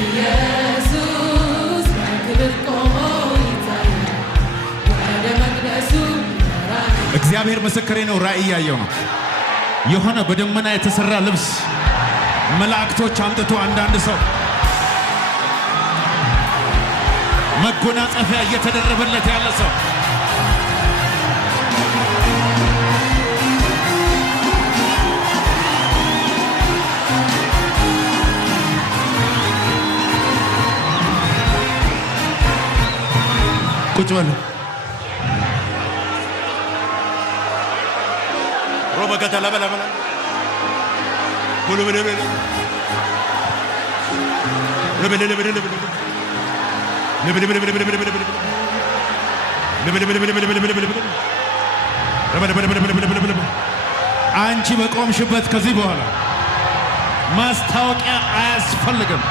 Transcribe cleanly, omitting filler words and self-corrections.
ኢየሱስ በክብር ቆሞ ይታያል ወደ መቅደሱ እግዚአብሔር ምስክሬ ነው። ራእይ ያየው ነው የሆነ በደመና የተሰራ ልብስ መላእክቶች አምጥቶ አንዳንድ ሰው መጎናጸፊያ እየተደረበለት ያለ ሰው ቁጭ በሉ። ሮባ ከተላ በላ በላ ሁሉ በለ በለ አንቺ በቆምሽበት ከዚህ በኋላ ማስታወቂያ አያስፈልግም።